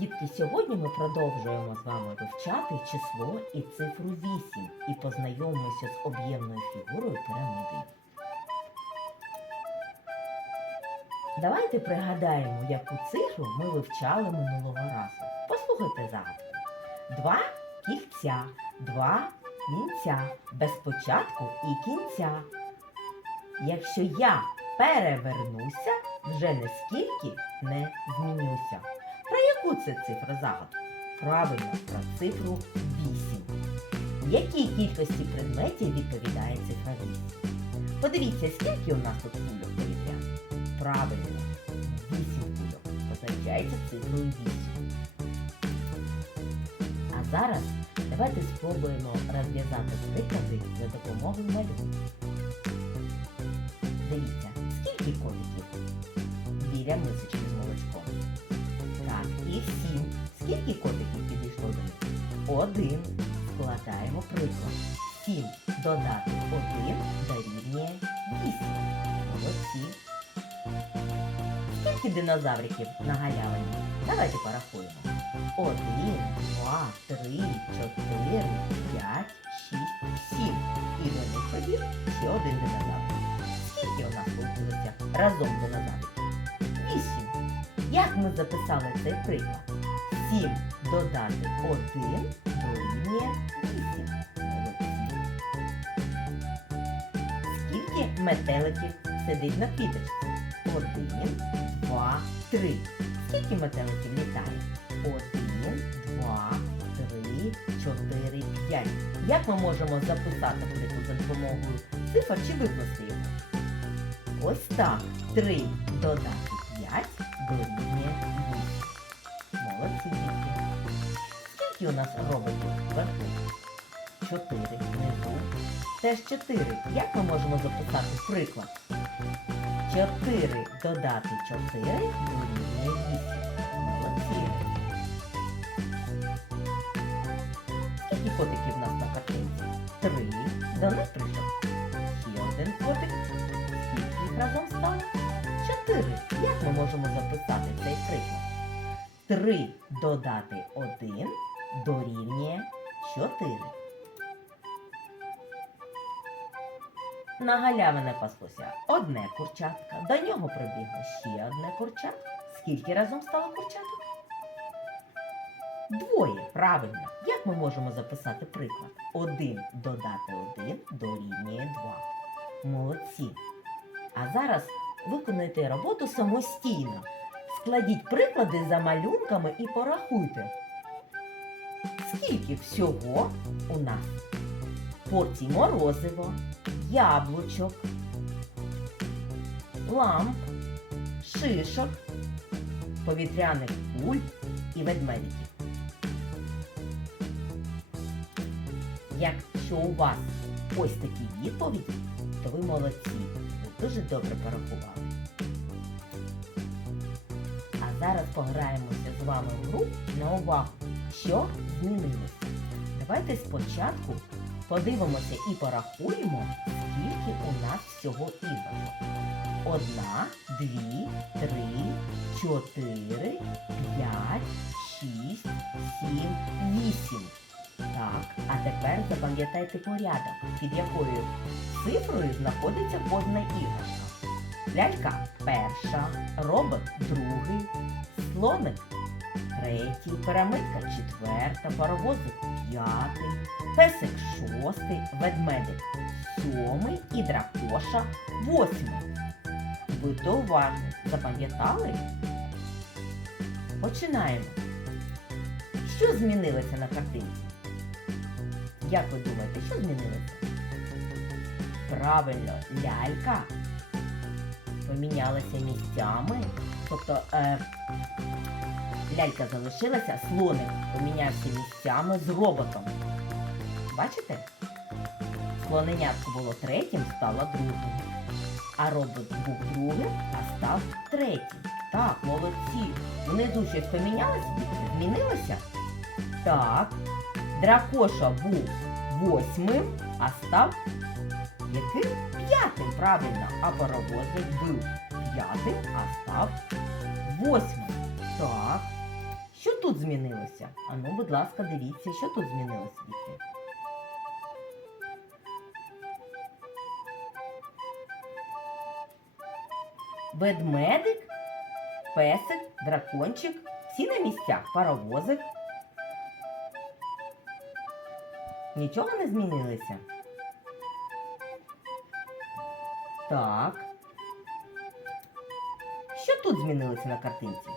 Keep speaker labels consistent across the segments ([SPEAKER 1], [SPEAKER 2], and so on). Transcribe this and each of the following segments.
[SPEAKER 1] Дітки, сьогодні ми продовжуємо з вами вивчати число і цифру 8 і познайомимося з об'ємною фігурою піраміди. Давайте пригадаємо, яку цифру ми вивчали минулого разу. Послухайте загадку. Два кільця, два вінця, без початку і кінця. Якщо я перевернуся, вже нескільки не змінюся. Яку це цифра загадку? Правильно, про цифру 8. Якій кількості предметів відповідає цифра 8? Подивіться, скільки у нас тут кульок повітря? Правильно, 8 кульок. Позначається цифрою 8. А зараз давайте спробуємо розв'язати приклади за допомогою малюнку. Дивіться, скільки котиків біля мисочки Один. Вкладаємо приклад. 7 додати один. дорівнює 8. Молодці. Скільки динозавриків на галявині? Давайте порахуємо. 1, 2, 3, 4, 5, 6, 7. І до них побіг ще один динозаврик. Скільки у нас вийшлося разом динозавриків? Вісім. Як ми записали цей приклад? 7 додати один дорівнює 8. Скільки метеликів сидить на квіточці? 1, 2, 3. Скільки метеликів літає? 1, 2, 3, 4, 5. Як ми можемо записати приклад за допомогою цифр чи викласти його? Ось так. 3 додати 5 дорівнює у нас роботів вверху? 4 внизу. Теж 4. Як ми можемо записати приклад? 4 додати 4 дорівнює 8. Молодці. Скільки котиків в нас на картинці? 3. До них прийшов. Ще один котик. Скільки їх разом стало? 4. Як ми можемо записати цей приклад? 3 додати 1 дорівнює 4. На галявине паслося одне курчатка, до нього прибігло ще одне курчатко. Скільки разом стало курчаток? Двоє, правильно. Як ми можемо записати приклад? 1 додати 1 дорівнює 2. Молодці. А зараз виконайте роботу самостійно. Складіть приклади за малюнками і порахуйте. Скільки всього у нас порцій морозиво, яблучок, ламп, шишок, повітряних куль і ведмедиків. Якщо у вас ось такі відповіді, то ви молодці. Ви дуже добре порахували. А зараз пограємося з вами в гру на увагу, що змінилося. Давайте спочатку подивимося і порахуємо, скільки у нас всього іграшок. Одна, дві, три, чотири, п'ять, шість, сім, вісім. Так, а тепер запам'ятайте порядок, під якою цифрою знаходиться кожна іграшка. Лялька перша, робот другий, слоник третій, пирамидка четверта, паровозик п'ятий, песик шостий, ведмедик сьомий і дракоша восьмий. Будьте уважні, запам'ятали? Починаємо. Що змінилося на картинці? Як ви думаєте, що змінилося? Правильно, лялька помінялася місцями. Тобто е, лялька залишилася, слоник помінявся місцями з роботом. Бачите? Слоненятко було третім, стало другим. А робот був другим, а став третім. Так, молодці. Внизу щось помінялося, дітки? Змінилося? Так. Дракоша був восьмим, а став яким? П'ятим, правильно. А паровозик був п'ятим, а став восьмим. Так. Тут? змінилося? Ану, будь ласка, дивіться, що тут змінилося, дітки. Ведмедик, песик, дракончик, всі на місцях, паровозик. Нічого не змінилося? Так. Що тут змінилося на картинці?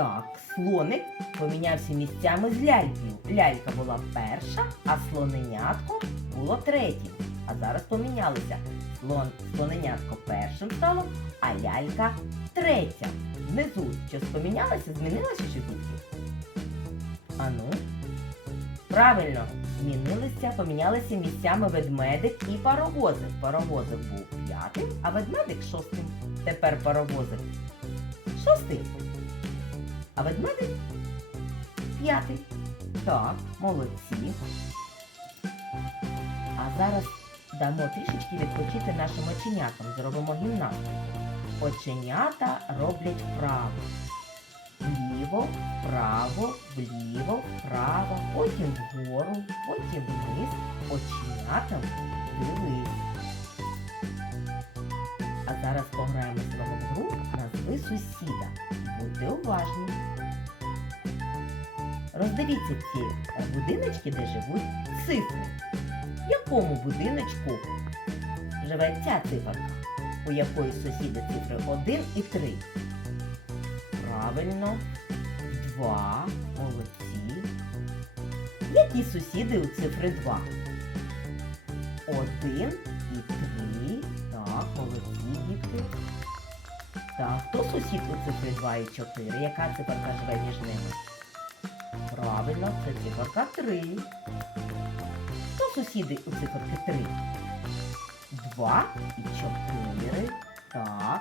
[SPEAKER 1] Так, слоник помінявся місцями з лялькою. Лялька була перша, а слоненятко було третім. А зараз помінялися. Слон, слоненятко першим стало, а лялька третя. Внизу щось помінялося, змінилося дітки? Ану. Правильно, змінилися, помінялися місцями ведмедик і паровозик. Паровозик був п'ятим, а ведмедик шостим. Тепер паровозик шостий, а ведмедик п'ятий. Так, молодці. А зараз дамо трішечки відпочити нашим оченятам. Зробимо гімнастику. Оченята роблять вправо. Вліво, вправо, вліво, вправо, потім вгору, потім вниз, оченятам дивись. А зараз пограємо з вами гру назви сусіда. Будьте уважні. Роздивіться ці будиночки, де живуть цифри. В якому будиночку живе ця циферка, у якої сусіди цифри 1 і 3? Правильно. Два. Молодці. Які сусіди у цифри 2? Один і три. Так, молодці, дітки. Так, хто сусід у цифри 2 і 4? Яка циферка живе між ними? Правильно, це циферка 3. Хто сусіди у циферки 3? 2 і 4. Так.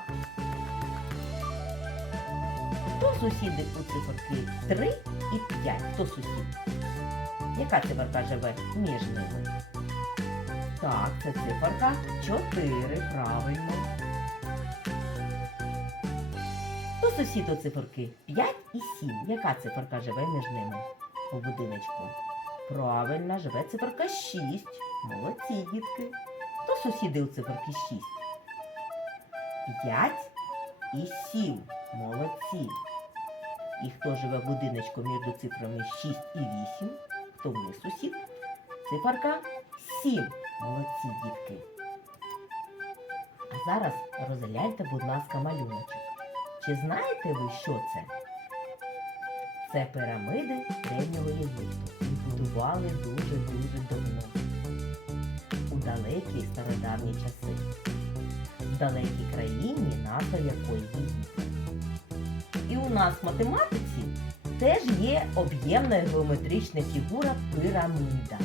[SPEAKER 1] Хто сусіди у циферки 3 і 5? Хто сусід? Яка циферка живе між ними? Так, це циферка 4, правильно. Хто сусід у циферки 5 і 7? Яка циферка живе між ними у будиночку? Правильно, живе циферка 6. Молодці, дітки. Хто сусіди у циферки 6? 5 і 7. Молодці. І хто живе в будиночку між цифрами 6 і 8? Хто в сусід? Циферка 7. Молодці, дітки. А зараз розгляньте, будь ласка, малюночок. Чи знаєте ви, що це? Це пірамиди Древнього Єгипту. Їх будували дуже-дуже давно. У далекі стародавні часи. В далекій країні, назва якої Єгипет. І у нас в математиці теж є об'ємна геометрична фігура піраміда.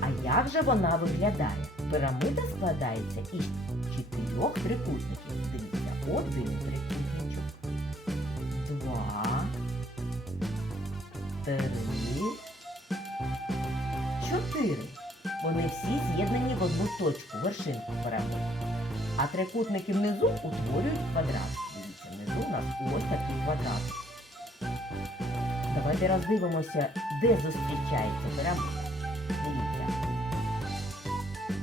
[SPEAKER 1] А як же вона виглядає? Пірамида складається із чотирьох трикутників. Дивіться, один трикутничок, два, три, чотири. Вони всі з'єднані в одну точку, вершинку пірамиди. А трикутники внизу утворюють квадрат. Дивіться, внизу у нас ось такий квадрат. Давайте роздивимося, де зустрічається пірамида. Дивіться.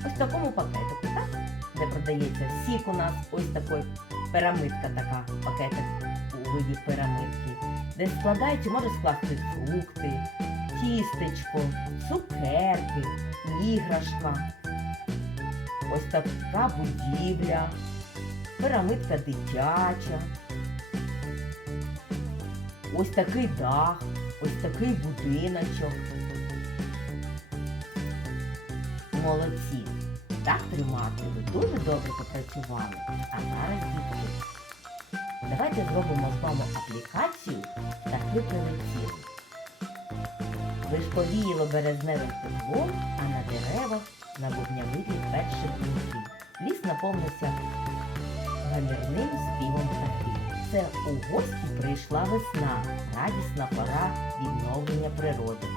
[SPEAKER 1] Ось в такому пакетику, так? Де продається сік у нас ось такий пірамидка така, пакетик у виді пірамидки, де складається, може скласти фрукти, тістечко, цукерки, іграшка. Ось така будівля, пірамидка дитяча. Ось такий дах, ось такий будиночок. Молодці. Так тримати ви дуже добре попрацювали. А зараз дітки. Давайте зробимо з вами аплікацію «Птахи прилетіли». Ви ж повіяло березневим теплом, а на деревах на набубнявили перші дзвінки. Ліс наповнився гамірним співом птахів. Це у гості прийшла весна, радісна пора відновлення природи.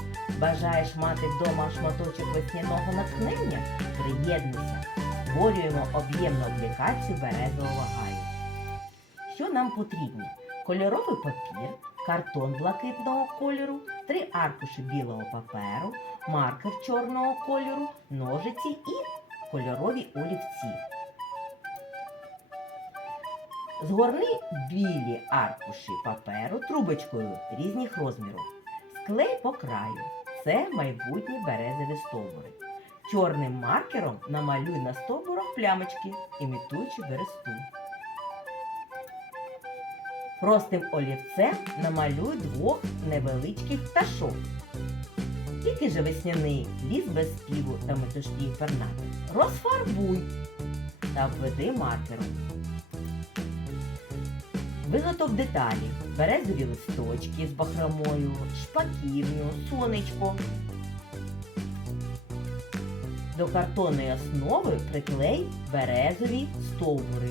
[SPEAKER 1] Бажаєш мати вдома шматочок весняного натхнення? Приєднуйся. створюємо об'ємну аплікацію березового гаю. Що нам потрібно? Кольоровий папір, картон блакитного кольору, три аркуші білого паперу, маркер чорного кольору, ножиці і кольорові олівці. Згорни білі аркуші паперу трубочкою різних розмірів. Склей по краю. Це майбутні березові стовбури. Чорним маркером намалюй на стовбурах плямочки, імітуючи бересту. Простим олівцем намалюй двох невеличких пташок. Тільки же весняний ліс без співу та метушні пернати. Розфарбуй та введи маркером. Виготов деталі. Березові листочки з бахромою, шпаківню, сонечко. До картонної основи приклей березові стовбури.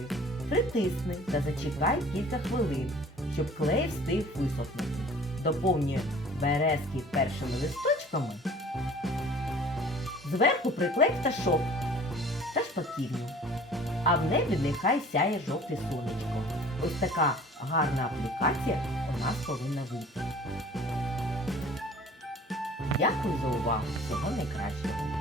[SPEAKER 1] Притисни та зачекай кілька хвилин, щоб клей встиг висохнути. Доповнюй березки першими листочками. Зверху приклей пташок та шпаківню. А в небі нехай сяє жовте сонечко. Ось така гарна аплікація у нас повинна вийти. Дякую за увагу. Всього найкращого.